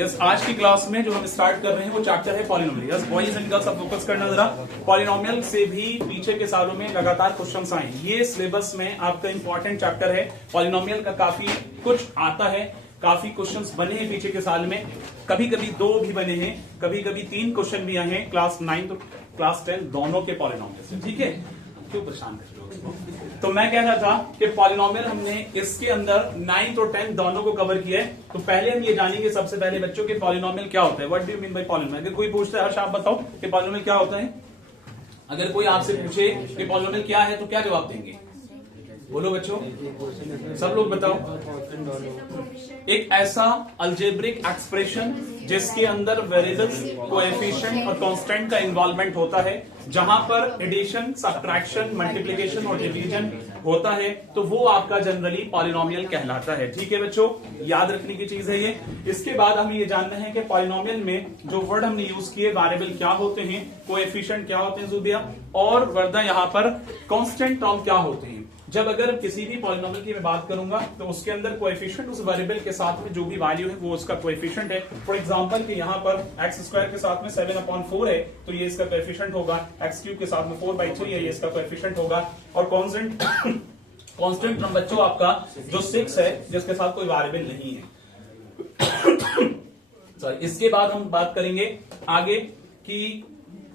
Yes, आज की class में जो हम स्टार्ट कर रहे हैं वो चैप्टर है polynomial. Yes boys and girls, सब फोकस करना जरा। पॉलिनोमियल से भी पीछे के सालों में लगातार क्वेश्चंस आए, ये सिलेबस में आपका इंपॉर्टेंट चैप्टर है। पॉलिनोमियल का काफी कुछ आता है, काफी क्वेश्चंस बने हैं पीछे के साल में, कभी कभी 2 भी बने हैं, कभी कभी 3 क्वेश्चन भी आए हैं क्लास 9 तो क्लास 10 दोनों के पॉलिनोमियल से। ठीक है, क्यों परेशान कर रहे हो? तो मैं कह रहा था कि पॉलिनोमियल हमने इसके अंदर 9 और 10 दोनों को कवर किया है। तो पहले हम ये जानेंगे सबसे पहले बच्चों के पॉलिनोमियल क्या होता है। What do you mean by polynomial? अगर कोई पूछता है हर्ष आप बताओ कि पॉलिनोमियल क्या होता है, अगर कोई आपसे पूछे कि पॉलिनोमियल क्या है तो क्या जवाब देंगे? बोलो बच्चों, सब लोग बताओ। एक ऐसा अलजेब्रिक एक्सप्रेशन जिसके अंदर वेरिएबल्स, कोएफिशिएंट और कांस्टेंट का इन्वॉल्वमेंट होता है, जहां पर एडिशन, सब्ट्रैक्शन, मल्टीप्लिकेशन और डिवीजन होता है, तो वो आपका जनरली पॉलिनोमियल कहलाता है। ठीक है बच्चों, याद रखने की चीज है ये। इसके बाद हमें ये जानना है कि पॉलिनोमियल में जो वर्ड हमने यूज किए, वेरिएबल क्या होते हैं, कोएफिशिएंट क्या होते हैं जुबिया, और वर्दा यहां पर कांस्टेंट टर्म क्या होते हैं। जब अगर किसी भी पॉलिनोमियल की मैं बात करूंगा तो उसके अंदर कोएफिशिएंट उस वेरिएबल के साथ में जो भी वैल्यू है वो उसका कोएफिशिएंट है। फॉर एग्जांपल कि यहाँ पर x स्क्वायर के साथ में 7/4 है तो ये इसका कोएफिशिएंट होगा, x क्यूब के साथ में 4/3 है, ये इसका कोएफिशिएंट होगा। और कांस्टेंट कांस्टेंट टर्म बच्चों आपका जो 6 है जिसके साथ कोई वेरिएबल नहीं है। सॉरी, इसके बाद हम बात करेंगे आगे कि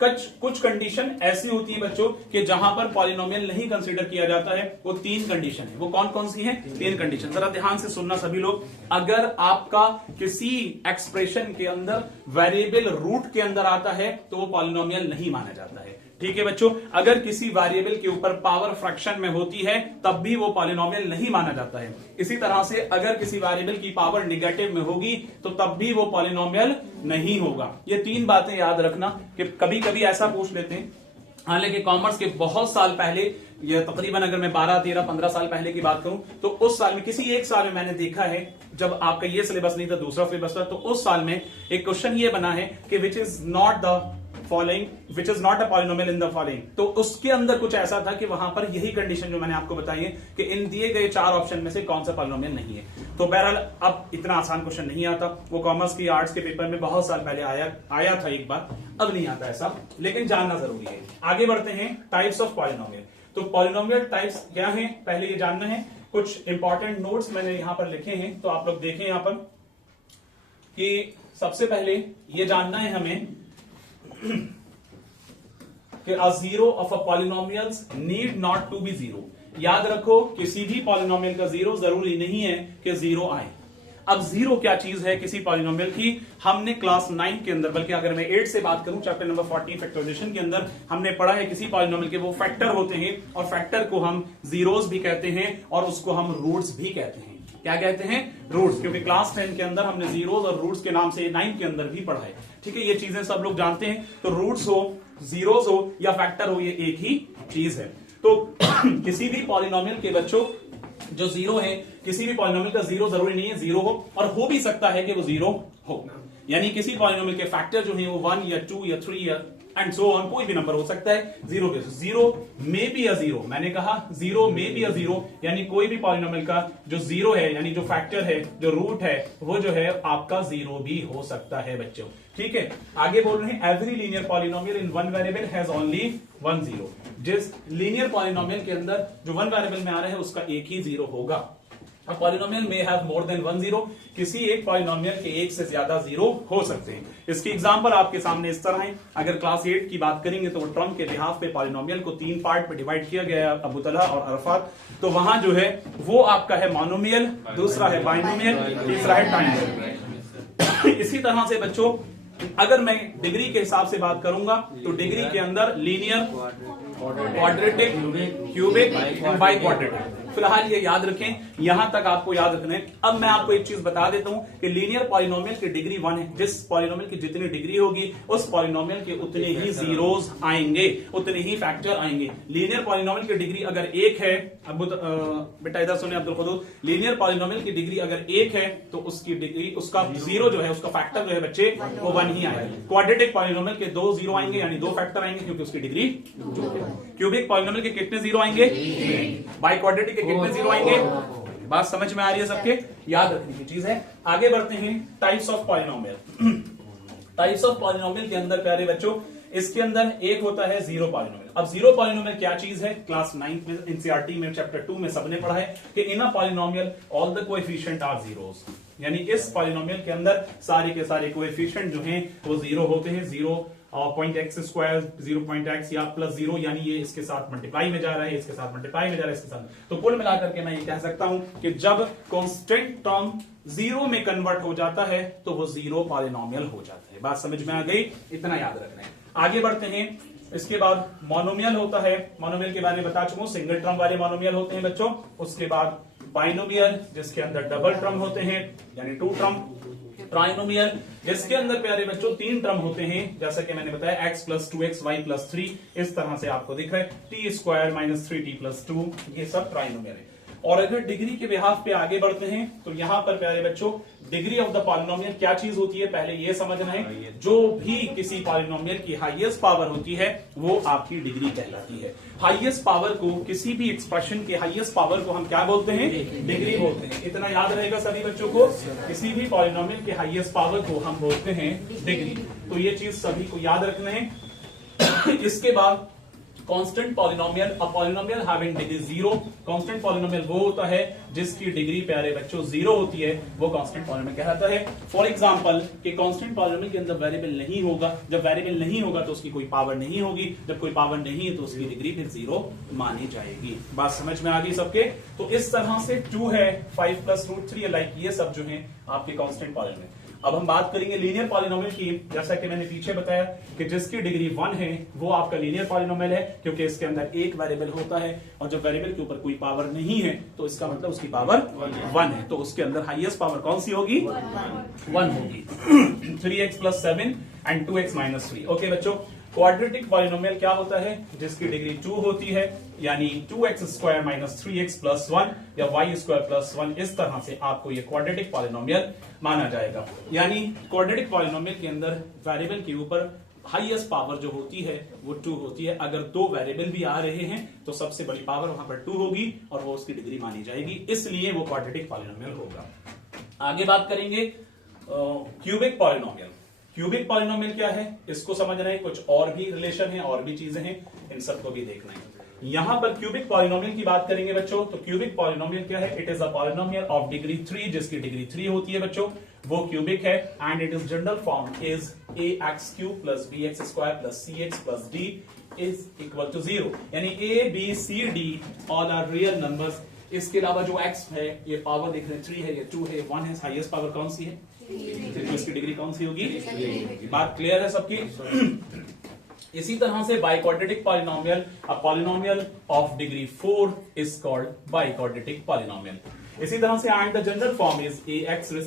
कुछ कंडीशन ऐसी होती है बच्चों कि जहां पर पॉलिनोमियल नहीं कंसीडर किया जाता है। वो 3 कंडीशन है। वो कौन कौन सी हैं? 3 कंडीशन। जरा ध्यान से सुनना सभी लोग। अगर आपका किसी एक्सप्रेशन के अंदर वेरिएबल रूट के अंदर आता है तो वो पॉलिनोमियल नहीं माना जाता है। ठीक है बच्चों, अगर किसी वेरिएबल के ऊपर पावर फ्रैक्शन में होती है तब भी वो पॉलिनोमियल नहीं माना जाता है। इसी तरह से अगर किसी वेरिएबल की पावर निगेटिव में होगी तो तब भी वो पॉलिनोमियल नहीं होगा। ये 3 बातें याद रखना कि कभी कभी ऐसा पूछ लेते हैं। हालांकि कॉमर्स के बहुत साल पहले, ये तकरीबन अगर मैं 12, 13, 15 साल पहले की बात करूं तो उस साल में किसी एक साल में मैंने देखा है जब आपका ये सिलेबस नहीं था, दूसरा सिलेबस था, तो उस साल में एक क्वेश्चन ये बना है कि which is not the following, which is not a polynomial in the following. तो उसके अंदर कुछ ऐसा था कि वहां पर यही कंडीशन जो मैंने आपको बताई है कि इन दिए गए 4 ऑप्शन में से कौन सा पॉलिनोमियल नहीं है। तो बहरहाल अब इतना आसान क्वेश्चन नहीं आता, वो कॉमर्स की आर्ट्स के पेपर में बहुत साल पहले आया था एक बार, अब नहीं आता ऐसा, लेकिन जानना जरूरी है। आगे बढ़ते हैं टाइप्स ऑफ पॉलिनोमियल। तो पॉलिनोमियल टाइप्स क्या हैं पहले ये जानना है। कुछ इंपॉर्टेंट नोट्स मैंने यहां पर लिखे हैं तो आप लोग देखें यहां पर कि सबसे पहले ये जानना है हमें कि a zero of a polynomials need not to be zero। याद रखो किसी भी पॉलिनोमियल का 0 जरूरी नहीं है कि 0 आए। अब 0 क्या चीज है किसी पॉलिनोमियल की, हमने क्लास 9 के अंदर, बल्कि अगर मैं 8 से बात करूं चैप्टर नंबर 40 फैक्टराइजेशन के अंदर हमने पढ़ा है किसी पॉलिनोमियल के वो फैक्टर होते हैं और फैक्टर को हम जीरोस भी कहते हैं और उसको हम रूट्स भी कहते हैं। क्या कहते हैं? रूट्स, क्योंकि क्लास 10 के अंदर हमने जीरोस और रूट्स के नाम से 9 के अंदर भी पढ़ा है। ठीक है, ये चीजें सब लोग जानते हैं। तो रूट्स हो, जीरोस हो या फैक्टर हो, ये एक ही चीज है। तो किसी भी पॉलिनोमियल के बच्चों जो 0 है, किसी भी पॉलिनोमियल का 0 जरूरी नहीं है 0 हो, और हो भी सकता है कि वो 0 हो। यानी किसी पॉलिनोमियल के फैक्टर जो है वो 1 या 2 या 3 या एंड सो ऑन, कोई भी नंबर हो सकता है 0 के। 0 में बी अ 0, मैंने कहा 0 में बी अ 0, यानी कोई भी पॉलिनोमियल का जो 0 है, यानी जो फैक्टर है, जो रूट है, वो जो है आपका 0 भी हो सकता है बच्चों। ठीक है, आगे बोल रहे हैं every linear polynomial in one variable has only 1 0। जिस लीनियर पॉलिनोमियल के अंदर जो 1 वेरिएबल में आ रहा है उसका एक ही 0 होगा। अब पॉलिनोमियल में हैव मोर देन 1 0, किसी एक पॉलिनोमियल के एक से ज्यादा 0 हो सकते हैं। इसकी एग्जांपल आपके सामने इस तरह है। अगर क्लास 8 की बात करेंगे तो टर्म के बिहाफ पे पॉलिनोमियल को 3 पार्ट में डिवाइड किया गया है, अबूतला और अरफात। तो वहां जो है वो आपका है मोनोमियल, दूसरा है बाइनोमियल, तीसरा है ट्राइनोमियल। इसी तरह से बच्चों अगर मैं डिग्री के हिसाब से बात करूंगा तो डिग्री के अंदर linear, quadratic, cubic and by quadratic. फिलहाल ये याद रखें, यहां तक आपको याद रखना है। अब मैं आपको एक चीज बता देता हूं कि लीनियर पॉलिनोमियल की डिग्री 1 है। जिस पॉलिनोमियल की जितनी डिग्री होगी उस पॉलिनोमियल के उतने ही जीरोस आएंगे, उतने ही फैक्टर आएंगे। लीनियर पॉलिनोमियल की डिग्री अगर 1 है, अब बेटा इधर सुने अब्दुल कदूर, लीनियर पॉलिनोमियल की डिग्री अगर 1 है तो उसकी डिग्री, उसका 0 जो है, उसका फैक्टर जो है बच्चे वो 1 ही आएगा। क्वाड्रेटिक पॉलिनोमियल के 2 0 आएंगे, यानी 2 फैक्टर आएंगे क्योंकि उसकी डिग्री 2 है। क्यूबिक पॉलिनोमियल के कितने 0 आएंगे? बाई क्वाड्रेटिक के कितने 0 आएंगे? जाएंगे। बात समझ में आ रही है सबके? याद रखने की चीज है। आगे बढ़ते हैं types of polynomial. Types of polynomial के अंदर प्यारे बच्चों, इसके अंदर एक होता है जीरो पॉलिनोमियल। अब जीरो पॉलिनोमियल क्या चीज है? क्लास 9 में एनसीईआरटी में चैप्टर 2 में सबने पढ़ा है कि in a polynomial all the coefficient are zeros, यानी इस पॉलिनोमियल के अंदर सारे के सारे कोएफिशिएंट जो हैं वो जीरो होते हैं। 0.x², 0.x या +0, यानी ये इसके साथ मल्टीप्लाई में जा रहा है, इसके साथ मल्टीप्लाई में जा रहा है, इसके साथ। तो कुल मिलाकर के मैं ये कह सकता हूं कि जब कांस्टेंट टर्म जीरो में कन्वर्ट हो जाता है तो वो जीरो पॉलिनोमियल हो जाता है। बात समझ में आ गई? इतना याद रखना है। आगे बढ़ते हैं। इसके बाद मोनोमियल होता है। मोनोमियल के बारे में बता चुका हूं, सिंगल टर्म वाले मोनोमियल होते हैं बच्चों। उसके बाद बाइनोमियल जिसके अंदर डबल टर्म होते हैं, यानी 2 टर्म। ट्राइनोमियल जिसके अंदर प्यारे बच्चों 3 टर्म होते हैं, जैसा कि मैंने बताया x + 2x y + 3, इस तरह से आपको दिख रहा है t² - 3t + 2, ये सब ट्राइनोमियल है। और अगर डिग्री के बिहाफ पे आगे बढ़ते हैं तो यहां पर प्यारे बच्चों डिग्री ऑफ द पॉलिनोमियल क्या चीज होती है पहले ये समझना है। जो भी किसी पॉलिनोमियल की हाईएस्ट पावर होती है वो आपकी डिग्री कहलाती है। हाईएस्ट पावर को, किसी भी एक्सप्रेशन की हाईएस्ट पावर को हम क्या बोलते हैं? डिग्री बोलते हैं। इतना याद रहेगा सभी बच्चों को, किसी भी पॉलिनोमियल की हाईएस्ट पावर को हम बोलते हैं डिग्री। तो ये चीज सभी को याद रखना है। इसके बाद constant polynomial, a polynomial having degree 0। Constant polynomial वो होता है जिसकी डिग्री प्यारे बच्चों 0 होती है, वो कांस्टेंट पॉलिनोमियल कहलाता है। फॉर एग्जांपल कि कांस्टेंट पॉलिनोमियल के अंदर वेरिएबल नहीं होगा। जब वेरिएबल नहीं होगा तो उसकी कोई पावर नहीं होगी, जब कोई पावर नहीं है तो उसकी डिग्री फिर 0 मानी जाएगी। बात समझ में आ गई सबके? तो इस तरह से 2 है, 5 + √3 लाइक ये सब जो है आपके कांस्टेंट पॉलिनोमियल। अब हम बात करेंगे लीनियर पॉलिनोमियल की। जैसा कि मैंने पीछे बताया कि जिसकी डिग्री 1 है वो आपका लीनियर पॉलिनोमियल है, क्योंकि इसके अंदर एक वेरिएबल होता है और जब वेरिएबल के ऊपर कोई पावर नहीं है तो इसका मतलब उसकी पावर 1 है। तो उसके अंदर हाईएस्ट पावर कौन सी होगी? 1 होगी। 3x + 7 and 2x - 3। ओके बच्चों, क्वाड्रेटिक पॉलिनोमियल क्या होता है? जिसकी डिग्री 2 होती है, यानी 2x² - 3x + 1 या y² + 1। इस तरह से आपको ये क्वाड्रेटिक पॉलिनोमियल माना जाएगा। यानी क्वाड्रेटिक पॉलिनोमियल के अंदर वेरिएबल के ऊपर हाईएस्ट पावर जो होती है वो 2 होती है। अगर 2 वेरिएबल भी आ रहे हैं तो सबसे बड़ी पावर वहां पर 2 होगी और वो उसकी डिग्री मानी जाएगी, इसलिए वो क्वाड्रेटिक पॉलिनोमियल होगा। आगे बात करेंगे क्यूबिक पॉलिनोमियल। क्यूबिक पॉलिनोमियल क्या है इसको समझना है। कुछ और भी रिलेशन है, और भी चीजें हैं, इन सबको भी देखना है। यहां पर क्यूबिक पॉलिनोमियल की बात करेंगे बच्चों, तो क्यूबिक पॉलिनोमियल क्या है? It is a polynomial of degree 3, जिसकी डिग्री 3 होती है बच्चों, वो क्यूबिक है। And it is general form is ax³ + bx² + cx + d is equal to 0, यानी a b c d all are real numbers. इसके अलावा जो x है ये पावर देख रहे हैं 3 है, ये 2 है, 1 है, हाईएस्ट पावर कौन सी है? इसकी डिग्री कौन सी होगी? बात क्लियर है सबकी? इसी तरह से biquadratic polynomial, a polynomial of degree 4 is called biquadratic polynomial. इसी तरह से and the general form is ax⁴,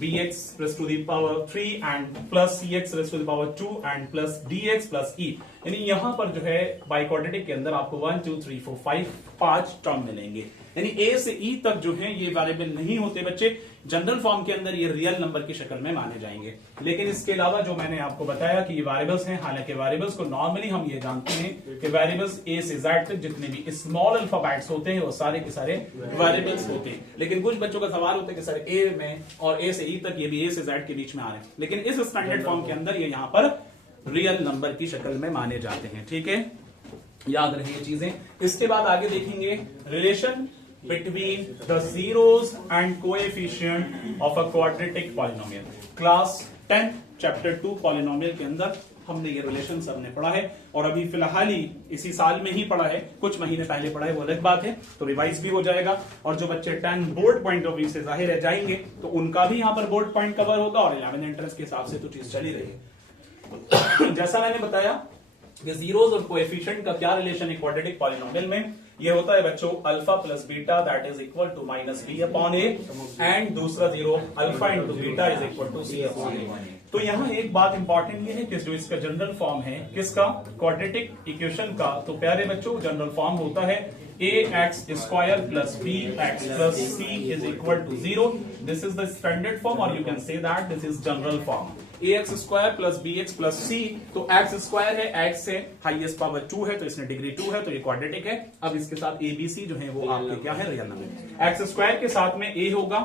bx⁻³ and plus cx⁻² and plus dx + e। यानी यहां पर जो है बाइक्वाड्रेटिक के अंदर आपको 1 2 3 4 5 टर्म मिलेंगे। यानी a से e तक जो है ये वेरिएबल नहीं होते बच्चे। जनरल फॉर्म के अंदर ये रियल नंबर की शक्ल में माने जाएंगे। लेकिन इसके अलावा जो मैंने आपको बताया कि ये वेरिएबल्स हैं, हालांकि वेरिएबल्स को नॉर्मली हम ये जानते हैं कि वेरिएबल्स a से z तक जितने भी स्मॉल अल्फाबेट्स होते हैं वो सारे के सारे वेरिएबल्स होते हैं। लेकिन कुछ बच्चों का सवाल होता है कि सर a में और a से e तक ये भी a से z के बीच में आ रहे हैं, लेकिन इस स्टैंडर्ड फॉर्म के अंदर ये यहाँ पर रियल नंबर की शक्ल में माने जाते हैं। ठीक है, याद रहे ये चीजें। इसके बाद आगे देखेंगे relation between the zeros and coefficient of a quadratic polynomial। Class 10 chapter 2 polynomial के अंदर हमने ये रिलेशन सबने पढ़ा है, और अभी फिलहाल ही इसी साल में ही पढ़ा है, कुछ महीने पहले पढ़ा है, वो अलग बात है, तो रिवाइज भी हो जाएगा। और जो बच्चे 10 बोर्ड पॉइंट ऑफ व्यू से जाहिर है जाएंगे तो उनका भी यहाँ पर बोर्ड पॉइंट कवर होगा, और 11 एंट्रेंस के हिसाब से तो चीज चली रही है। जैसा मैंने बताया कि जीरोस और कोएफिशिएंट का क्या रिलेशन है क्वाड्रेटिक पॉलिनोमियल में, ये होता है बच्चों alpha plus beta that is equal to -b/a, and दूसरा zero alpha into beta is equal to c/a। तो यहाँ एक बात इंपॉर्टेंट ये है कि जो इसका जनरल फॉर्म है किसका? क्वाड्रेटिक इक्वेशन का। तो प्यारे बच्चों जनरल फॉर्म होता है ax² + bx + c is equal to 0। This is the standard form, और you can say that this is general form. A X square plus B X plus C, तो X square है, X से highest power 2 है तो इसमें degree 2 है तो ये क्वाड्रेटिक है। अब इसके साथ ए बी सी जो है वो आपके क्या है, रियल नंबर। एक्स स्क्वायर के साथ में ए होगा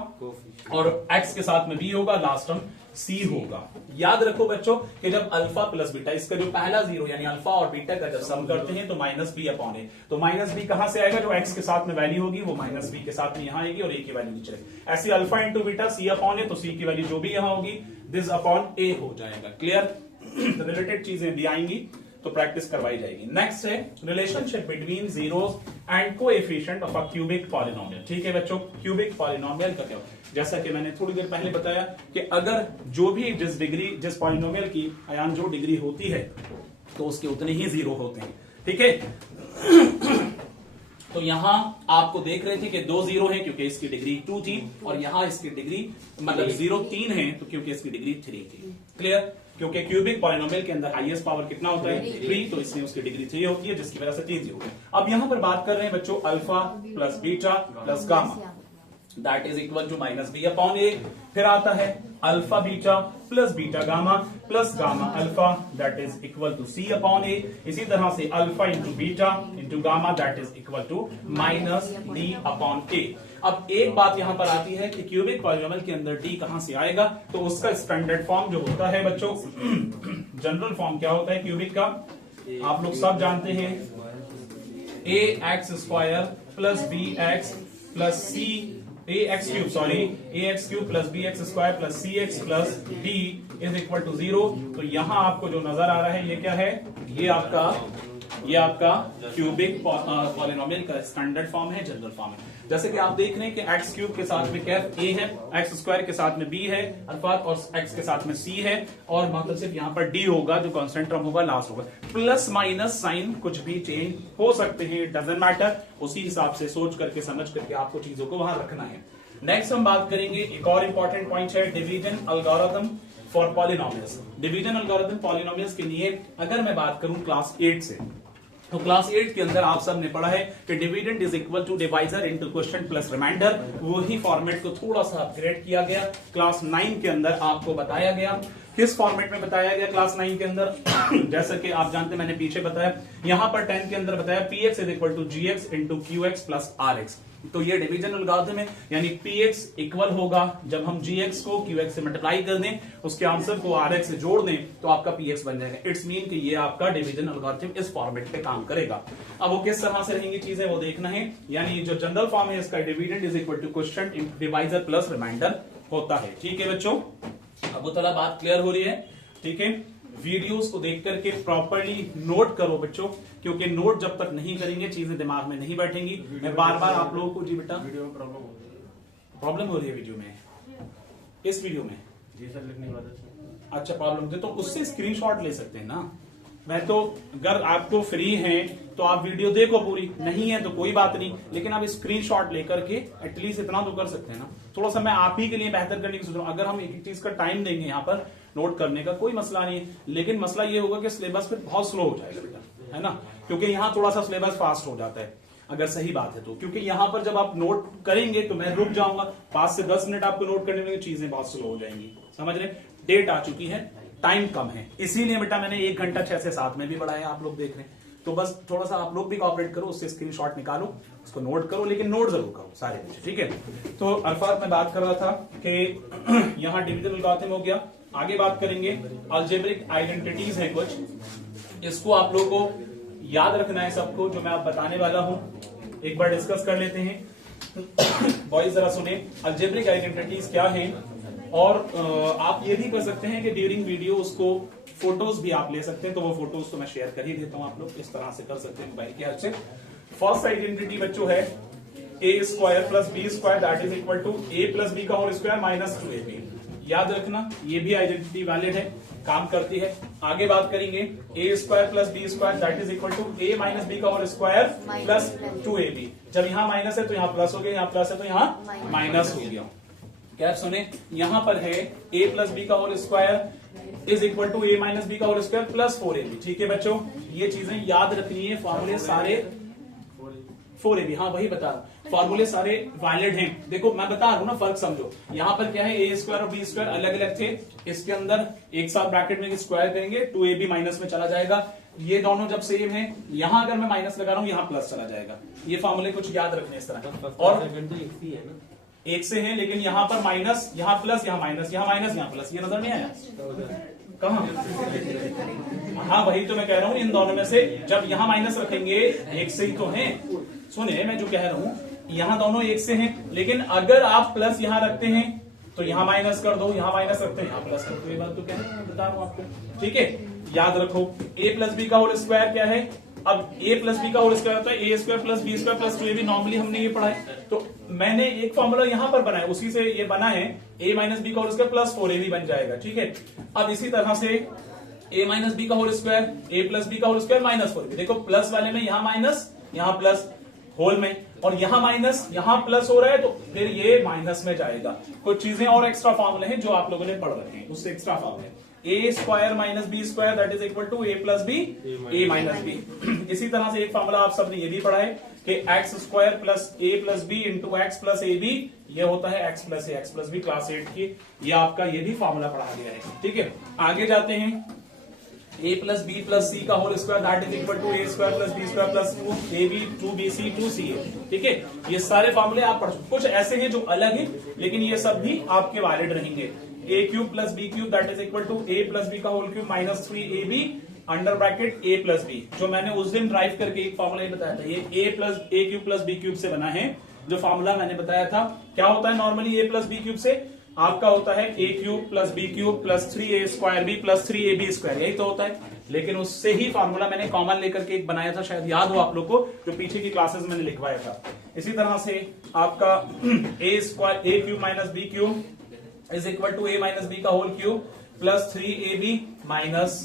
और एक्स के साथ में बी होगा, लास्ट टर्म सी होगा। याद रखो बच्चों कि जब अल्फा प्लस बीटा, इसका जो पहला जीरो यानी अल्फा और बीटा का जब सम करते हैं तो माइनस बी अपॉन ए, तो माइनस बी कहां से आएगा, जो एक्स के साथ में वैल्यू होगी वो माइनस बी के साथ में यहां आएगी और ए की वैल्यू नीचे रहेगी। ऐसे अल्फा इंटू बीटा सी अपॉन ए, तो सी की वैल्यू जो भी यहां होगी दिस अपॉन ए हो जाएगा। क्लियर? रिलेटेड चीजें भी आएंगी तो प्रैक्टिस करवाई जाएगी। नेक्स्ट है relationship between zeros and coefficient of a cubic polynomial. ठीक है बच्चों, क्यूबिक पॉलिनोमियल का क्या, जैसा कि मैंने थोड़ी देर पहले बताया कि अगर जो भी जिस पॉलिनोमियल की अयान जो डिग्री होती है तो उसके उतने ही जीरो होते हैं। ठीक है, तो यहां आपको देख रहे थे कि 2 जीरो है क्योंकि इसकी डिग्री 2 थी, और यहां इसकी डिग्री मतलब 0 3 है तो क्योंकि इसकी डिग्री 3 थी। क्लियर? क्योंकि क्यूबिक पॉलिनोमियल के अंदर हाईएस्ट पावर कितना होता है, 3, तो इसमें उसकी डिग्री 3 होती है जिसकी वजह से 3 जीरो है। अब यहां पर बात कर रहे हैं बच्चों alpha plus beta plus gamma, that is equal to minus B upon A. फिर आता है alpha beta plus beta gamma plus gamma alpha, that is equal to C upon A. इसी तरह से alpha into beta into gamma, that is equal to minus D upon A. अब एक बात यहां पर आती है कि क्यूबिक पॉलिनोमियल के अंदर डी कहां से आएगा, तो उसका स्टैंडर्ड फॉर्म जो होता है बच्चों, जनरल फॉर्म क्या होता है क्यूबिक का, आप लोग सब जानते हैं, A X square plus B X plus C A X cube plus B X square plus C X plus D is equal to 0। तो यहां आपको जो नजर आ रहा है ये क्या है, ये आपका क्यूबिक पॉलिनोमियल का स्टैंडर्ड फॉर्म है, जनरल फॉर्म है। जैसे कि आप देख रहे हैं कि एक्स क्यूब के साथ में क्या ए है, एक्स स्क्वायर के साथ में बी है अर्थात, और एक्स के साथ में सी है, और मतलब सिर्फ यहां पर डी होगा जो कांस्टेंट टर्म होगा, लास्ट होगा। प्लस माइनस साइन कुछ भी चेंज हो सकते हैं, डजंट मैटर, उसी हिसाब से सोच करके समझ करके आपको चीजों को वहां रखना है। नेक्स्ट हम बात करेंगे, एक और इंपॉर्टेंट पॉइंट है division algorithm for polynomials. Division algorithm polynomials के लिए अगर मैं बात करूं क्लास 8 से, तो क्लास 8 के अंदर आप सब ने पढ़ा है कि dividend is equal to divisor into quotient plus remainder. वही फॉर्मेट को थोड़ा सा अपग्रेड किया गया। क्लास 9 के अंदर आपको बताया गया, किस फॉर्मेट में बताया गया क्लास 9 के अंदर जैसा कि आप जानते हैं, मैंने पीछे बताया, यहां पर 10 के अंदर बताया P X is equal to G X into Q X plus R X. तो ये डिवीजन एल्गोरिथम है, यानी पी एक्स इक्वल होगा जब हम जी एक्स को क्यू एक्स से मल्टीप्लाई कर दें, उसके आंसर को आर एक्स से जोड़ दें तो आपका पी एक्स बन जाएगा। इट्स मीन कि ये आपका डिवीजन एल्गोरिथम इस फॉर्मेट पे काम करेगा। अब वो किस तरह से रहेंगी चीजें वो देखना है, यानी जो जनरल फॉर्म है इसका dividend is equal to quotient divisor plus remainder होता है। ठीक है बच्चों, अब वो थोड़ा बात क्लियर हो रही है। ठीक है, वीडियोस को देख करके प्रॉपर्ली नोट करो बच्चों, क्योंकि नोट जब तक नहीं करेंगे चीजें दिमाग में नहीं बैठेंगी। मैं बार बार आप लोगों को, जी बेटा वीडियो में प्रॉब्लम हो रही है वीडियो में, इस वीडियो में जी सर लिखने की वजह से अच्छा प्रॉब्लम थे, तो उससे स्क्रीनशॉट ले सकते हैं ना। मैं तो अगर आपको फ्री है तो आप वीडियो देखो पूरी, नहीं है तो कोई बात नहीं, लेकिन आप स्क्रीनशॉट लेकर के एटलीस्ट इतना तो कर सकते हैं ना। थोड़ा सा मैं आप ही के लिए बेहतर करने की सोच रहा हूं। अगर हम एक चीज का टाइम देंगे यहाँ पर नोट करने का कोई मसला नहीं है, लेकिन मसला ये होगा कि सिलेबस फिर बहुत स्लो हो जाएगा बेटा, है ना, क्योंकि यहाँ थोड़ा सा सिलेबस फास्ट हो जाता है अगर सही बात है तो। क्योंकि यहाँ पर जब आप नोट करेंगे तो मैं रुक जाऊंगा, 5 से 10 मिनट आपको नोट करने में चीजें बहुत स्लो हो जाएंगी। समझ रहे, डेट आ चुकी है, टाइम कम है, इसीलिए बेटा मैंने 1 घंटा 6 से 7 में भी बढ़ाया, आप लोग देख रहे हैं। तो बस थोड़ा सा आप लोग भी कॉपरेट करो, उससे स्क्रीनशॉट निकालो, उसको नोट करो, लेकिन नोट जरूर करो सारे बच्चे। ठीक है, तो अल्फाज में बात कर रहा था कि यहाँ डिवीजन एल्गोरिथम हो गया। आगे बात करेंगे अलजेब्रिक आइडेंटिटीज है कुछ, इसको आप लोगों को याद रखना है सबको, जो मैं आप बताने वाला हूं एक बार डिस्कस कर लेते हैं। बॉयज जरा सुने अलजेब्रिक आइडेंटिटीज क्या है, और आप ये भी कर सकते हैं कि ड्यूरिंग वीडियो उसको फोटोज भी आप ले सकते हैं, तो वो फोटोज तो मैं शेयर कर ही देता हूं, आप लोग इस तरह से कर सकते हैं मोबाइल के हेल्प से। फर्स्ट आइडेंटिटी बच्चों है A square plus B square that is equal to A plus B का होल स्क्वायर माइनस 2ab। याद रखना ये भी आइडेंटिटी वैलिड है, काम करती है। आगे बात करेंगे A square plus B square that is equal to A minus B का होल स्क्वायर प्लस 2ab। जब यहाँ माइनस है तो यहाँ प्लस हो गया, यहाँ प्लस है तो यहाँ माइनस हो गया। क्या सुने, यहाँ पर है a प्लस बी का whole square is equal to A minus B का होल स्क्वायर प्लस 4ab। ठीक है बच्चों, ये चीजें याद रखनी है, फॉर्मूले सारे 4ab, हाँ वही बता रहा हूँ, फॉर्मूले सारे वैलिड हैं। देखो मैं बता रहा हूँ ना, फर्क समझो। यहाँ पर क्या है, ए स्क्वायर और बी स्क्वायर अलग अलग थे, इसके अंदर एक साथ ब्रैकेट में स्क्वायर करेंगे 2ab माइनस में चला जाएगा। ये दोनों जब सेम है, यहाँ अगर मैं माइनस लगा रहा हूँ यहाँ प्लस चला जाएगा। ये फॉर्मूले कुछ याद रखने इस तरह। और एक से है, लेकिन यहाँ पर माइनस, यहाँ प्लस, यहाँ माइनस, यहाँ माइनस, यहाँ प्लस, ये नजर नहीं आया कहाँ? हाँ वही तो मैं कह रहा हूँ, इन दोनों में से जब यहाँ माइनस रखेंगे, एक से ही तो है। सुनिए मैं जो कह रहा हूँ, यहाँ दोनों एक से हैं, लेकिन अगर आप प्लस यहाँ रखते हैं तो यहाँ माइनस कर दो, यहाँ माइनस रखते हैं यहाँ प्लस कर दो। ये बात तो क्या है, मैं बता रहा हूँ आपको, ठीक है। याद रखो a प्लस बी का होल स्क्वायर क्या है, अब a प्लस बी का होल स्क्वायर होता है a square plus B square plus 2ab। Normally हमने ये पढ़ा है, तो मैंने एक फॉर्मूला यहाँ पर बनाया, उसी से ये बना है a माइनस बी का होल स्क्वायर प्लस 4ab बन जाएगा, ठीक है। अब इसी तरह से a माइनस बी का whole square, a plus B का होल स्क्वायर माइनस 4ab। देखो प्लस वाले में यहाँ माइनस, यहाँ प्लस होल में, और यहाँ माइनस यहाँ प्लस हो रहा है, तो फिर ये माइनस में जाएगा। कुछ चीजें और एक्स्ट्रा फॉर्मूले हैं जो आप लोगों ने पढ़ रखे हैं, उससे एक्स्ट्रा फॉर्मूले, A square minus B square that is equal to A plus B, A minus B. इसी तरह से एक फॉर्मूला आप सबने ये भी पढ़ा है कि X square plus A plus B into X plus A B, ये होता है X plus A X plus B, class 8 की। ये आपका ये भी फॉर्मूला पढ़ा गया है, ठीक है। आगे जाते हैं, a plus B plus C का whole square that is equal to A square plus B square plus 2ab 2bc 2ca, ठीक है। ये सारे फॉर्मूले आप पढ़, कुछ ऐसे हैं जो अलग हैं, लेकिन ये सब भी आपके वैलिड रहेंगे। a cube plus B cube that is equal to a plus B का whole cube minus 3ab under bracket a plus B, जो मैंने उस दिन ड्राइव करके एक फॉर्मूला बताया था, ये a cube plus B cube से बना है। जो फॉर्मूला मैंने बताया था, क्या होता है normally a plus B cube से आपका होता है a cube plus B cube plus 3a square B plus 3ab square, यही तो होता है। लेकिन उससे ही फॉर्मूला मैंने कॉमन लेकर के एक बनाया था, शायद याद हो आप लोग को, जो पीछे की क्लासेस मैंने लिखवाया था। इसी तरह से आपका a square a cube minus B cube is equal to a minus B का whole cube plus 3ab minus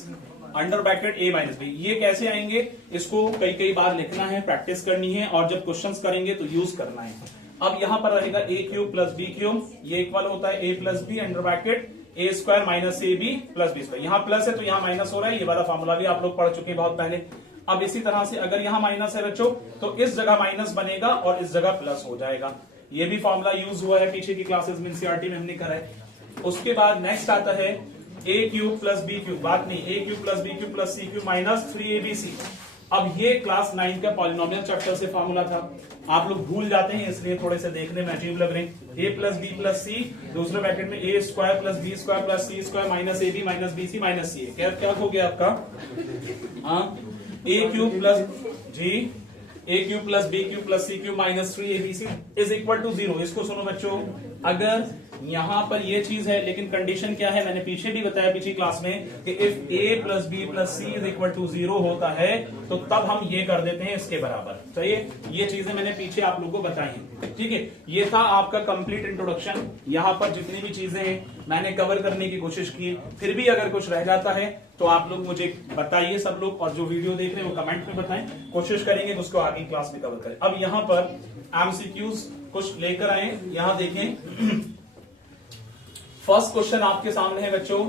under bracket a minus B. ये कैसे आएंगे, इसको कई बार लिखना है, प्रैक्टिस करनी है, और जब क्वेश्चंस करेंगे तो यूज करना है। अब यहां पर रहेगा a cube plus B cube, ये इक्वल होता है a plus B under bracket a square minus A B plus B square. यहाँ प्लस है तो यहाँ माइनस हो रहा है, ये वाला फॉर्मूला भी आप लोग पढ़ चुके हैं बहुत पहले। अब इसी तरह से अगर यहाँ माइनस है बच्चों, तो इस जगह माइनस बनेगा और इस जगह प्लस हो जाएगा। ये भी फॉर्मूला यूज हुआ है पीछे की क्लासेस में, एनसीईआरटी में हमने करा है। उसके बाद नेक्स्ट आता है a cube plus B cube, बात नहीं, a cube plus B cube plus C cube minus 3abc। अब ये क्लास 9 का पॉलिनोमियल चैप्टर से फॉर्मूला था, आप लोग भूल जाते हैं इसलिए थोड़े से देखने में अजीब लग रहे हैं। a plus B plus C, दूसरे ब्रैकेट में a square plus B square plus C square minus A B minus B C minus C. क्या हो गया आपका, a cube plus G a cube plus B cube plus C cube minus 3abc is equal to 0। इसको सुनो बच्चों, अगर यहां पर ये चीज है, लेकिन कंडीशन क्या है, मैंने पीछे भी बताया पिछली क्लास में कि if a plus B plus C is equal to 0 होता है तो तब हम ये कर देते हैं इसके बराबर। सही है, ये चीजें मैंने पीछे आप लोगों को बताई हैं, ठीक है। ये था आपका कंप्लीट इंट्रोडक्शन। यहाँ पर जितनी भी चीजें हैं मैंने कवर करने की कोशिश की, फिर भी अगर कुछ रह जाता है तो आप लोग मुझे बताइए सब लोग, और जो वीडियो देख रहे हैं वो कमेंट में बताएं, कोशिश करेंगे उसको आगे क्लास में कवर करें। अब यहाँ पर एमसीक्यूज कुछ लेकर आए, यहाँ देखें। फर्स्ट क्वेश्चन आपके सामने है बच्चों,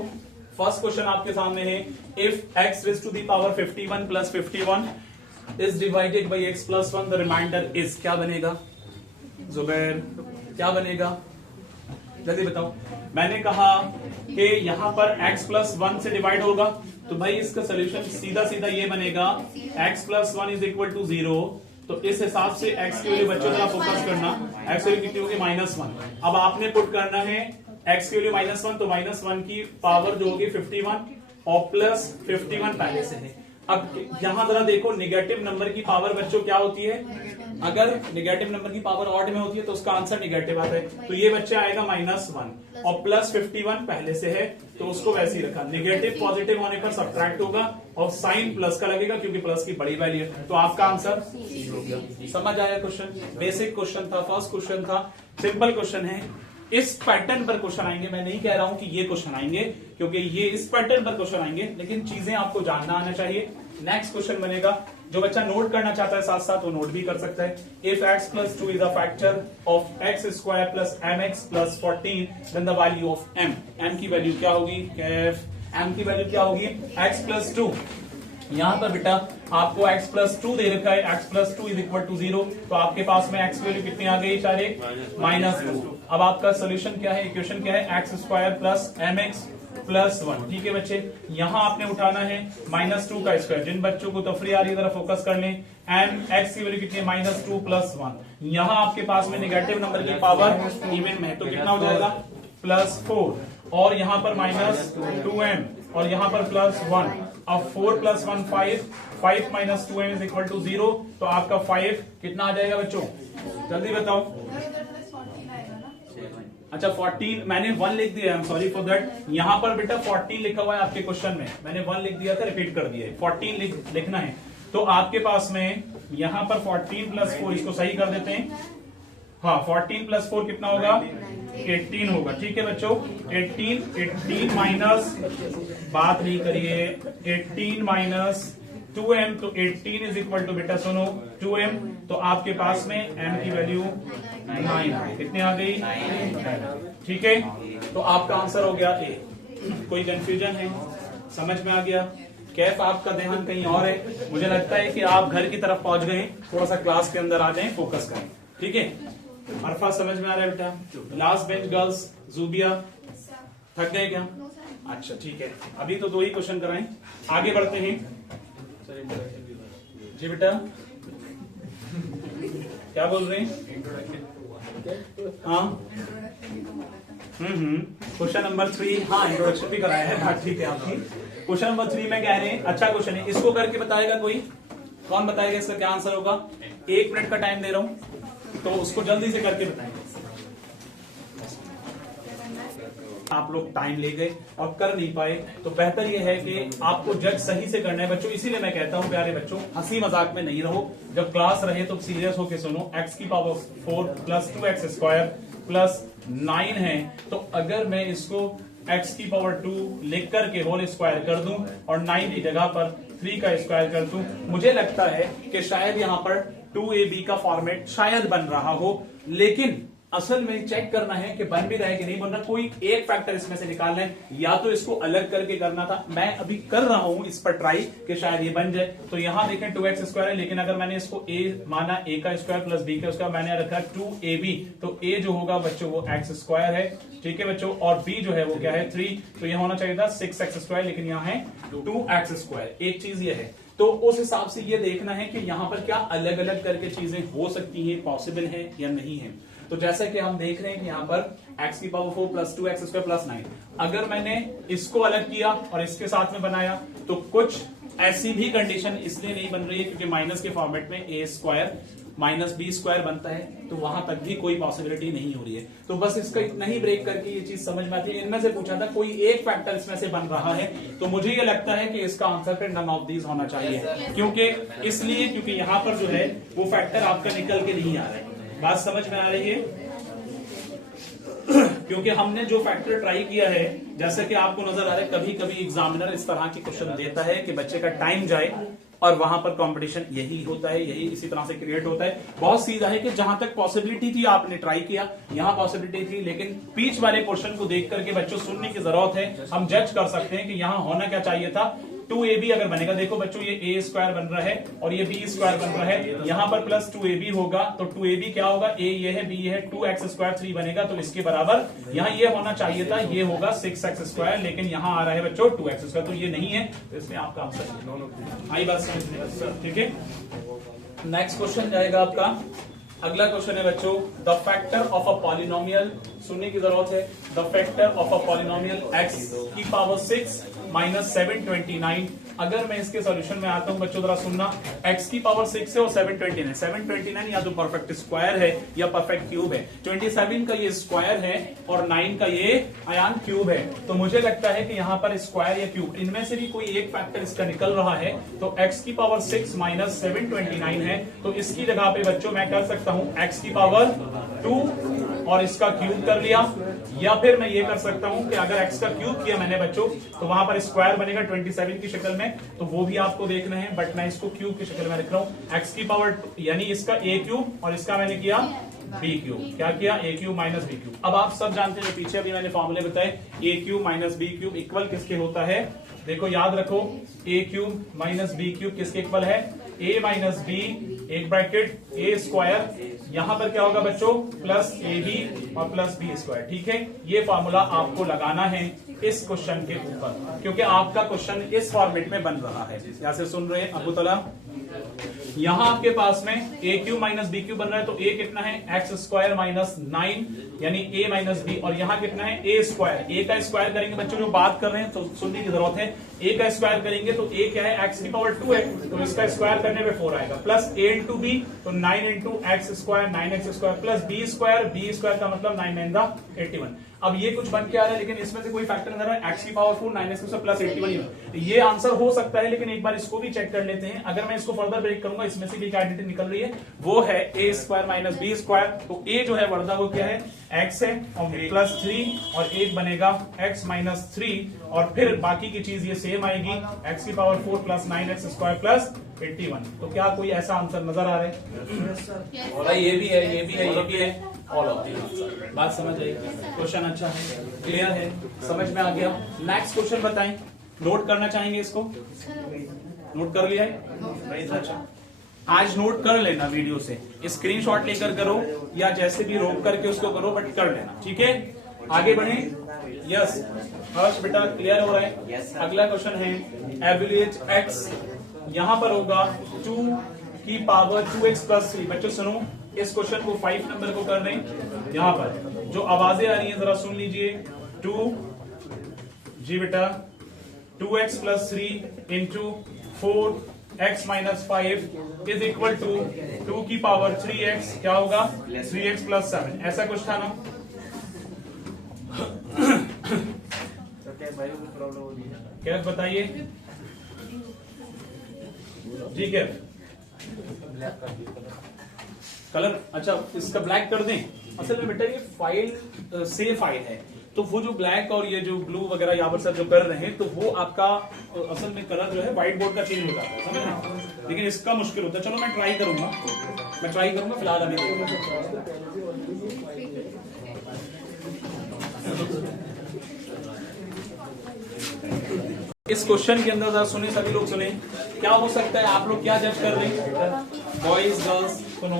फर्स्ट क्वेश्चन आपके सामने है, if x raise to the power 51 plus 51 is divided by x plus 1 the remainder is, क्या बनेगा जुबैर, क्या बनेगा जल्दी बताओ। मैंने कहा कि यहां पर x प्लस 1 से डिवाइड होगा, तो भाई इसका सोल्यूशन सीधा सीधा ये बनेगा, x plus 1 is equal to 0। तो इस हिसाब से x के लिए बच्चों जरा फोकस करना, x वैल्यू कितनी होगी -1। अब आपने पुट करना है x की वैल्यू -1, तो -1 की पावर जो होगी 51 और प्लस 51 पहले से है। अब यहां जरा देखो, निगेटिव नंबर की पावर बच्चों क्या होती है, अगर निगेटिव नंबर की पावर ऑड में होती है तो उसका आंसर निगेटिव आता है। तो ये बच्चे आएगा -1 और प्लस 51 पहले से है तो उसको वैसे ही रखा। निगेटिव पॉजिटिव होने पर सब्ट्रैक्ट होगा और साइन प्लस का लगेगा क्योंकि प्लस की बड़ी वैल्यू है, तो आपका आंसर सी हो गया। समझ आया क्वेश्चन, बेसिक क्वेश्चन था, फर्स्ट क्वेश्चन था, सिंपल क्वेश्चन है। इस पैटर्न पर क्वेश्चन आएंगे, मैं नहीं कह रहा हूं कि ये क्वेश्चन आएंगे, क्योंकि ये इस पैटर्न पर क्वेश्चन आएंगे, लेकिन चीजें आपको जानना आना चाहिए। नेक्स्ट क्वेश्चन बनेगा, जो बच्चा नोट करना चाहता है साथ साथ वो नोट भी कर सकता है। If x plus 2 is a factor of x square plus mx plus 14 then the value of m की वैल्यू क्या होगी, m की वैल्यू क्या होगी, x प्लस 2। यहां पर बेटा आपको x प्लस 2 दे रखा है, x plus 2 is equal to 0, तो आपके पास में x की वैल्यू कितनी आ गई सारे -2। अब आपका सोल्यूशन क्या है, इक्वेशन क्या है, x square plus mx plus 1। ठीक है बच्चे, यहां आपने उठाना है -2 का स्क्वायर। जिन बच्चों को तफरी आ रही है जरा फोकस कर लें। एम एक्स की वैल्यू कितनी है, -2 प्लस 1। यहां आपके पास में नेगेटिव नंबर की पावर इवन में, तो कितना हो जाएगा +4, और यहां पर -2m, और यहां पर +1। अब 4 + 1 5, 5 - 2m इज इक्वल टू 0, तो आपका 5 कितना आ जाएगा बच्चों, जल्दी बताओ। अच्छा 14, मैंने 1 लिख दिया, I am sorry for that. यहां पर बेटा 14 लिखा हुआ है आपके क्वेश्चन में, मैंने 1 लिख दिया था, रिपीट कर दिया है, 14 लिखना है। तो आपके पास में यहां पर 14 + 4, इसको सही कर देते हैं। हाँ 14 + 4 कितना होगा, 18 होगा। ठीक है बच्चों, 18 माइनस, बात नहीं करिए, 18 - 2m, तो 18 इज इक्वल टू बेटा सुनो 2m, तो आपके पास में m की वैल्यू 9 कितने आ गई, ठीक है। तो आपका आंसर हो गया ए। कोई कंफ्यूजन है, समझ में आ गया। कैफ आपका ध्यान कहीं और है, मुझे लगता है कि आप घर की तरफ पहुंच गए, थोड़ा सा क्लास के अंदर आ जाएं, फोकस करें। ठीक है, अरफा समझ में आ रहा है बेटा। लास्ट बेंच गर्ल्स, जूबिया थक गए क्या? अच्छा ठीक है, अभी तो 2 ही क्वेश्चन कराएं, आगे बढ़ते हैं। जी बेटा क्या बोल रहे हैं? हाँ क्वेश्चन नंबर 3, हाँ इंट्रोडक्शन भी कराया है, बात ठीक है आपकी। क्वेश्चन नंबर 3 में कह रहे हैं, अच्छा क्वेश्चन है, इसको करके बताएगा कोई? कौन बताएगा इसका क्या आंसर होगा? 1 मिनट का टाइम दे रहा हूं, तो उसको जल्दी से करके बताएंगे। आप लोग टाइम ले गए और कर नहीं पाए, तो बेहतर यह है कि आपको जज सही से करना है बच्चों। इसीलिए मैं कहता हूं प्यारे बच्चों, हंसी मजाक में नहीं रहो, जब क्लास रहे तो सीरियस होके सुनो। x की पावर 4 + 2x स्क्वायर प्लस 9 है, तो अगर मैं इसको x की पावर 2 लिख करके होल स्क्वायर कर दूं और 9 की जगह पर 3 का स्क्वायर कर दूं, मुझे लगता है कि शायद यहां पर 2ab का फॉर्मेट शायद बन रहा हो, लेकिन असल में चेक करना है कि बन भी रहा है कि नहीं बन रहा। कोई एक फैक्टर इसमें से निकालना है, या तो इसको अलग करके करना था, मैं अभी कर रहा हूं इस पर ट्राई कि शायद ये बन जाए। तो यहां देखें 2x स्क्वायर है, लेकिन अगर मैंने इसको a माना, a का स्क्वायर प्लस b का स्क्वायर, मैंने रखा 2ab, तो a जो होगा बच्चों वो x स्क्वायर है, ठीक है बच्चों, और b जो है वो क्या है 3, तो यहां होना चाहिए था 6x स्क्वायर, लेकिन यहां है 2x स्क्वायर। एक चीज ये है, तो उस हिसाब से ये देखना है कि यहां पर क्या अलग अलग करके चीजें हो सकती हैं, पॉसिबल है या नहीं है। तो जैसा कि हम देख रहे हैं कि यहां पर x की पावर 4 + 2x स्क्वायर प्लस 9, अगर मैंने इसको अलग किया और इसके साथ में बनाया, तो कुछ ऐसी भी कंडीशन इसलिए नहीं बन रही है क्योंकि माइनस के फॉर्मेट में a स्क्वायर - b स्क्वायर बनता है, तो वहां तक भी कोई पॉसिबिलिटी नहीं हो रही है। तो बस इसका इतना ही ब्रेक करके ये चीज समझ में आती है। इनमें से पूछा था कोई एक फैक्टर इसमें से बन रहा है, तो मुझे ये लगता है कि इसका आंसर फिर नन ऑफ दीज होना चाहिए, क्योंकि यहां पर जो है वो फैक्टर आपका निकल के नहीं आ रहा है। बात समझ में आ रही है? क्योंकि हमने जो फैक्टर ट्राई किया है, जैसे कि आपको नजर आ रहा है, कभी कभी एग्जामिनर इस तरह के क्वेश्चन देता है कि बच्चे का टाइम जाए, और वहां पर कंपटीशन यही होता है, यही इसी तरह से क्रिएट होता है। बहुत सीधा है कि जहां तक पॉसिबिलिटी थी आपने ट्राई किया, यहां पॉसिबिलिटी थी, लेकिन बीच वाले पोर्शन को देख करके बच्चों सुनने की जरूरत है। हम जज कर सकते हैं कि यहां होना क्या चाहिए था। 2ab अगर बनेगा, देखो बच्चों ये a स्क्वायर बन रहा है और ये b स्क्वायर बन रहा है, यहां पर प्लस 2ab होगा, तो 2ab क्या होगा, a ये है, b ये है, 2x स्क्वायर 3 बनेगा, तो इसके बराबर यहां ये होना चाहिए था, ये होगा 6x स्क्वायर, लेकिन यहां आ रहा है बच्चों 2x स्क्वायर, तो ये नहीं है, तो इसमें आपका आंसर आई बात समझ में, ठीक है। नेक्स्ट क्वेश्चन जाएगा आपका, अगला क्वेश्चन है बच्चों, the factor of a polynomial, सुनने की जरूरत है, the factor of a polynomial x की पावर 6 - 729। अगर मैं इसके सॉल्यूशन में आता हूं बच्चों, जरा सुनना, x की पावर 6 है और 729, 729 या तो परफेक्ट स्क्वायर है या परफेक्ट क्यूब है। 27 का ये स्क्वायर है और 9 का ये आयान क्यूब है, तो मुझे लगता है कि यहाँ पर स्क्वायर या क्यूब, इनमें से भी कोई एक फैक्टर इसका निकल रहा है। तो x की पावर 6 - 729 है, तो इसकी जगह पे बच्चों मैं कर सकता हूं x की पावर 2 और इसका क्यूब कर लिया, या फिर मैं ये कर सकता हूं कि अगर x का क्यूब किया मैंने बच्चों, तो वहां पर स्क्वायर बनेगा 27 की शक्ल में, तो वो भी आपको देखना है, बट मैं इसको क्यूब की शक्ल में लिख रहा हूं। x की पावर यानी इसका a क्यूब और इसका मैंने किया बी क्यूब। क्या किया? A cube minus B cube. अब आप सब जानते हैं, पीछे अभी मैंने फॉर्मूले बताए, A cube minus B cube equal किसके होता है? देखो याद रखो, A cube minus B cube किसके इक्वल है? ए माइनस बी, एक ब्रैकेट ए स्क्वायर, यहां पर क्या होगा बच्चों? प्लस ए बी और प्लस बी स्क्वायर। ठीक है, ये फॉर्मूला आपको लगाना है इस क्वेश्चन के ऊपर, क्योंकि आपका क्वेश्चन इस फॉर्मेट में बन रहा है। यहां से सुन रहे हैं अबू तला? यहां आपके पास में ए क्यू माइनस बी क्यू बन रहा है, तो ए कितना है? एक्स स्क्वायर माइनस 9, यानी ए माइनस बी, और यहां कितना है? A square. ए का स्क्वायर करेंगे बच्चों, जो बात कर रहे हैं तो सुनने की जरूरत है। ए का स्क्वायर करेंगे तो ए क्या है? एक्स की पावर 2 है, तो इसका स्क्वायर करने पे 4 आएगा, प्लस ए इंटू बी, तो 9 into X square, 9x square, plus B square का मतलब 9 9 दा 81। अब ये कुछ बन के आ रहा है, लेकिन इसमें से कोई फैक्टर नजर है? एक्स की पावर 4, 9x प्लस 81 है। ये आंसर हो सकता है, लेकिन एक बार इसको भी चेक कर लेते हैं। अगर मैं इसको फर्दर ब्रेक करूंगा, इसमें से क्या आइडेंटिटी निकल रही है? वो है A square minus B square. तो ए जो है वर्धा वो क्या है? एक्स है, और प्लस 3, और एक बनेगा एक्स माइनस 3, और फिर बाकी की चीज ये सेम आएगी, एक्स की power 4 plus 9x square plus 81। तो क्या कोई ऐसा आंसर नजर आ रहा है? ये भी है, ये भी है, ये भी है, ऑल ऑफ द बात समझ आई? क्वेश्चन अच्छा है, क्लियर है, समझ में आ गया। नेक्स्ट क्वेश्चन बताएं, नोट करना चाहेंगे इसको? नोट कर लिया है? अच्छा, आज नोट कर लेना वीडियो से, स्क्रीनशॉट लेकर करो या जैसे भी रोक करके उसको करो, बट कर लेना। ठीक है, आगे बढ़े। यस हर्ष बेटा, क्लियर हो रहा है? अगला क्वेश्चन है एवरेज एक्स, यहां पर होगा 2 की पावर 2x प्लस 3। बच्चों सुनो, इस क्वेश्चन को 5 नंबर को कर रहे हैं। यहां पर जो आवाजें आ रही हैं जरा सुन लीजिए। 2 जी बेटा, 2x plus 3 into 4x minus 5 is equal to 2 की पावर 3x, क्या होगा? 3x plus 7। ऐसा कुछ था ना? क्या बताइए जी? क्या कलर? अच्छा, इसका ब्लैक कर दें। असल में बेटा ये फाइल सेव फाइल है, तो वो जो ब्लैक और ये जो ब्लू वगैरह यहाँ पर सब जो कर रहे हैं, तो वो आपका असल में कलर जो है व्हाइट बोर्ड का चेंज हो जाता है, समझ रहे? लेकिन इसका मुश्किल होता है। चलो मैं ट्राई करूंगा, फिलहाल अभी इस क्वेश्चन के अंदर जरा सुने, सभी लोग सुने, क्या हो सकता है? आप लोग क्या जज कर रहे हैं? बॉयज गर्ल्स सुनो,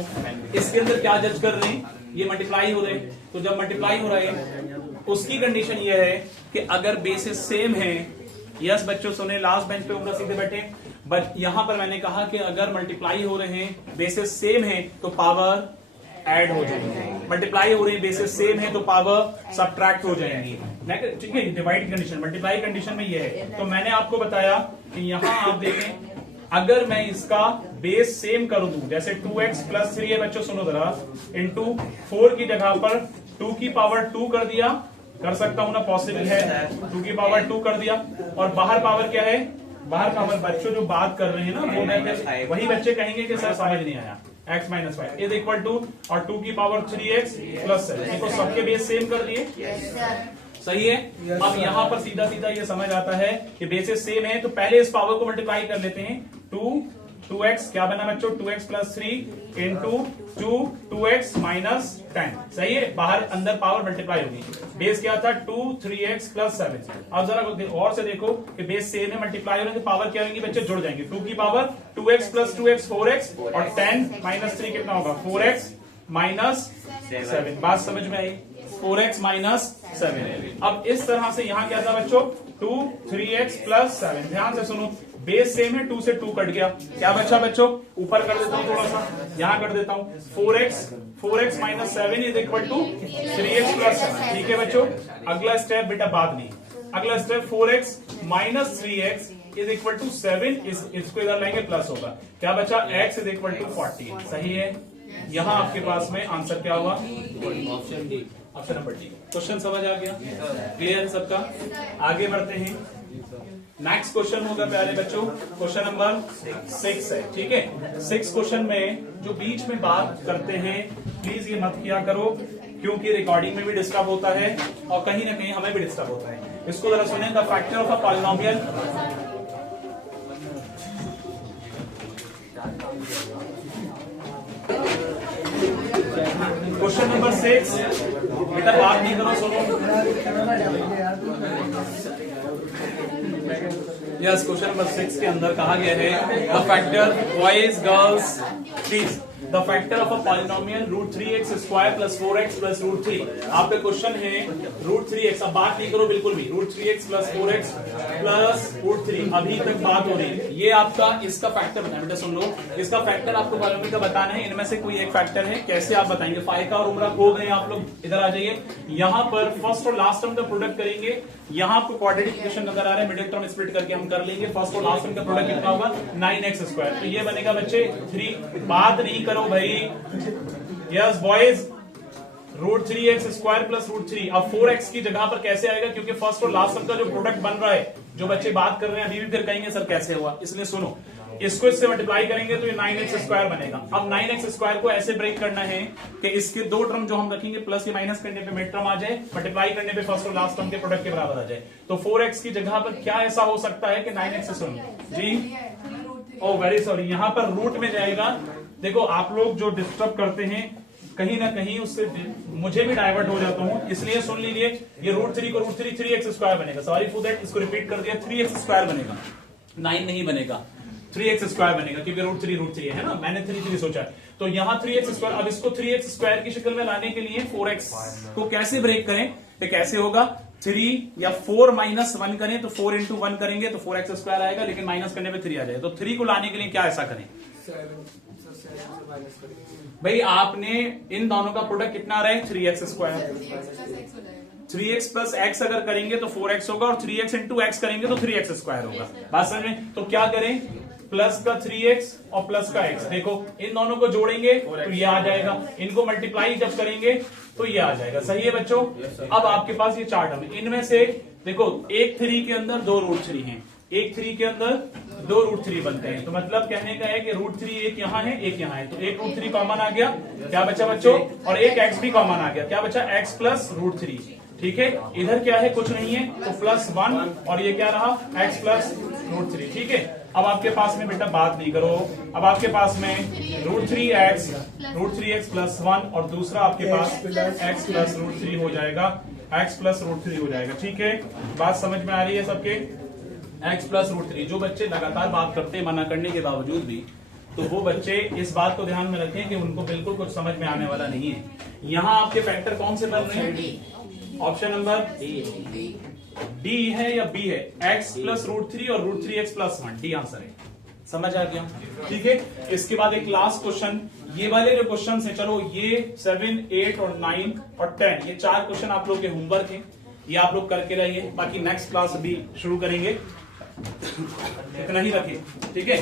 इसके अंदर क्या जज कर रहे हैं? ये मल्टीप्लाई हो रहे हैं, तो जब मल्टीप्लाई हो रहे हैं उसकी कंडीशन ये है कि अगर बेसिस सेम है। यस बच्चों सुने, लास्ट बेंच पे उनका सीधे बैठे, बट यहां पर मैंने कहा कि अगर मल्टीप्लाई हो रहे हैं, बेसिस सेम है, तो पावर ऐड हो जाएंगे। मल्टीप्लाई हो रही है, बेसिस सेम है, तो पावर सब्ट्रैक्ट हो जाएंगी। ठीक है, डिवाइड कंडीशन, मल्टीप्लाई कंडीशन में ये है। तो मैंने आपको बताया कि यहां आप देखें, अगर मैं इसका बेस सेम कर दूं, जैसे 2x प्लस 3 है बच्चों सुनो जरा, इंटू 4 की जगह पर 2 की पावर 2 कर दिया, कर सकता हूं ना? पॉसिबल है। 2 की पावर 2 कर दिया, और बाहर पावर क्या है? बाहर पावर बच्चों जो बात कर रहे हैं ना, वो मैं वही बच्चे कहेंगे कि सर समझ नहीं आया। x minus 5 is equal to, और 2 की पावर 3x प्लस 7, देखो सबके बेस सेम कर दिए, सही है। अब यहाँ पर सीधा सीधा ये समझ आता है कि बेसिस सेम है, तो पहले इस पावर को मल्टीप्लाई कर लेते हैं। 2x क्या बना बच्चों? 2x plus 3 into 2x minus 10, सही है। बाहर अंदर पावर मल्टीप्लाई होगी। बेस क्या था? 2 3x प्लस 7। अब जरा और से देखो कि बेस सेम है, मल्टीप्लाई हो रहे हैं, तो पावर क्या होगी बच्चे? जुड़ जाएंगे। 2 की power 2x plus 2x 4x, और 10 माइनस 3 कितना होगा? 4x minus 7। बात समझ में आई? 4x minus 7। अब इस तरह से यहाँ क्या था बच्चों? 2 3x प्लस 7। ध्यान से सुनो, बेस सेम है, 2 से 2 कट गया, क्या बचा बच्चों? ऊपर कर देता हूं थोड़ा सा, यहां कर देता हूं 4x minus 7 is equal to 3x plus 7। ठीक है बच्चों, अगला स्टेप बेटा बाद नहीं, अगला step 4x minus 3x is equal to 7, इसको इधर लाएंगे प्लस होगा, क्या बचा? x इज इक्वल टू 40, सही है। यहां आपके पास में आंसर क्या हुआ? Option D, option number D. Question समझ आ गया? क्लियर है सबका? आगे बढ़ते हैं। नेक्स्ट क्वेश्चन होगा प्यारे बच्चों, क्वेश्चन नंबर 6 है, ठीक है। 6 क्वेश्चन में जो बीच में बात करते हैं, प्लीज ये मत किया करो, क्योंकि रिकॉर्डिंग में भी डिस्टर्ब होता है और कहीं ना कहीं हमें भी डिस्टर्ब होता है। इसको जरा सुने, the factor of a polynomial, question number 6, बेटा बात नहीं करो, सुनो। यस, क्वेश्चन नंबर 6 के अंदर कहा गया है the factor boys girls please the factor of a polynomial √3x square plus 4x plus √3। आपका क्वेश्चन है √3x, अब बात नहीं करो बिल्कुल भी, √3x प्लस 4x प्लस √3, अभी तक बात हो रही है। ये आपका इसका फैक्टर बताना, बेटा सुन लो, इसका फैक्टर आपको पॉलिनोमियल का बताना है, इनमें से कोई एक फैक्टर है, कैसे आप बताएंगे? फाइका और उमरा खो गए आप लोग, इधर आ जाइए। यहां पर फर्स्ट और लास्ट टर्म का प्रोडक्ट करेंगे, यहां आपको क्वाड्रेटिक इक्वेशन नजर आ रहा है, मिडिल टर्म स्प्लिट करके हम कर लेंगे। फर्स्ट और लास्ट टर्म का प्रोडक्ट कितना होगा? 9x स्क्वायर, तो ये बनेगा बच्चे 3। बात नहीं करो भाई, yes boys, √3x square plus √3। अब 4x की जगह पर कैसे आएगा? क्योंकि फर्स्ट और लास्ट टर्म का जो प्रोडक्ट बन रहा है, जो बच्चे बात कर रहे हैं अभी भी फिर कहेंगे सर कैसे हुआ, इसलिए सुनो, इसको इससे मल्टीप्लाई करेंगे तो ये 9x स्क्वायर बनेगा। अब 9x स्क्वायर को ऐसे ब्रेक करना है कि इसके दो टर्म जो हम रखेंगे प्लस या माइनस करने पे मिड टर्म आ जाए, मल्टीप्लाई करने पे फर्स्ट और लास्ट टर्म के प्रोडक्ट के बराबर आ जाए। तो 4x की जगह पर क्या ऐसा हो सकता है कि 9x सुन जी, ओ वेरी सॉरी, यहां पर रूट में जाएगा। देखो आप लोग जो डिस्टर्ब करते हैं कहीं ना कहीं उससे मुझे भी डाइवर्ट हो जाता हूं, इसलिए सुन लीजिए, ये √3 को √3 3x स्क्वायर बनेगा, सॉरी फॉर दैट, इसको रिपीट कर दिया, 3x स्क्वायर बनेगा, 9 नहीं बनेगा, 3x स्क्वायर बनेगा, क्योंकि √3 है ना, मैंने 3 सोचा है। तो यहाँ 3x स्क्वायर, अब इसको 3x स्क्वायर की शक्ल में लाने के लिए 4x को कैसे ब्रेक करें? तो कैसे होगा? 3 या 4 माइनस 1 करें तो 4 इंटू 1 करेंगे तो 4x स्क्वायर आएगा, लेकिन माइनस करने पे 3 आ जाएगा। तो 3 को लाने के लिए क्या ऐसा करें भाई? आपने इन दोनों का प्रोडक्ट कितना आ रहा है? 3x square, 3x plus x अगर करेंगे तो 4x होगा, और 3x इंटू x करेंगे तो 3x स्क्वायर होगा। बात समझ में? तो क्या करें? प्लस का 3x और प्लस का x, देखो इन दोनों को जोड़ेंगे तो ये आ जाएगा, इनको मल्टीप्लाई जब करेंगे तो ये आ जाएगा। सही है बच्चों? अब आपके पास ये 4 टर्म है, इनमें से देखो एक 3 के अंदर 2 √3 हैं, एक 3 के अंदर 2 √3 बनते हैं, तो मतलब कहने का है कि √3 एक यहाँ है एक यहाँ है, तो एक √3 कॉमन आ गया, क्या बचा बच्चों? और एक x भी कॉमन आ गया, क्या बचा? x plus √3। ठीक है, इधर क्या है? कुछ नहीं है, तो +1, और ये क्या रहा? x plus √3। ठीक है, अब आपके पास में बेटा बात नहीं करो, अब आपके पास में √3x प्लस 1, और दूसरा आपके पास x प्लस √3 हो जाएगा, x प्लस √3 हो जाएगा। ठीक है, बात समझ में आ रही है सबके? x plus √3। जो बच्चे लगातार बात करते हैं मना करने के बावजूद भी, तो वो बच्चे इस बात को ध्यान में रखें कि उनको बिल्कुल कुछ समझ में आने वाला नहीं है। यहाँ आपके फैक्टर कौन से बन रहे हैं? ऑप्शन नंबर डी है या बी है? x प्लस √3 और √3x प्लस 1, डी आंसर है। समझ आ गया? ठीक है, इसके बाद एक लास्ट क्वेश्चन, ये वाले जो क्वेश्चन है, चलो ये 7, 8 और 9 और 10, ये 4 क्वेश्चन आप लोग के होमवर्क है, ये आप लोग करके रहिए, बाकी नेक्स्ट क्लास अभी शुरू करेंगे, इतना ही रखिए। ठीक है।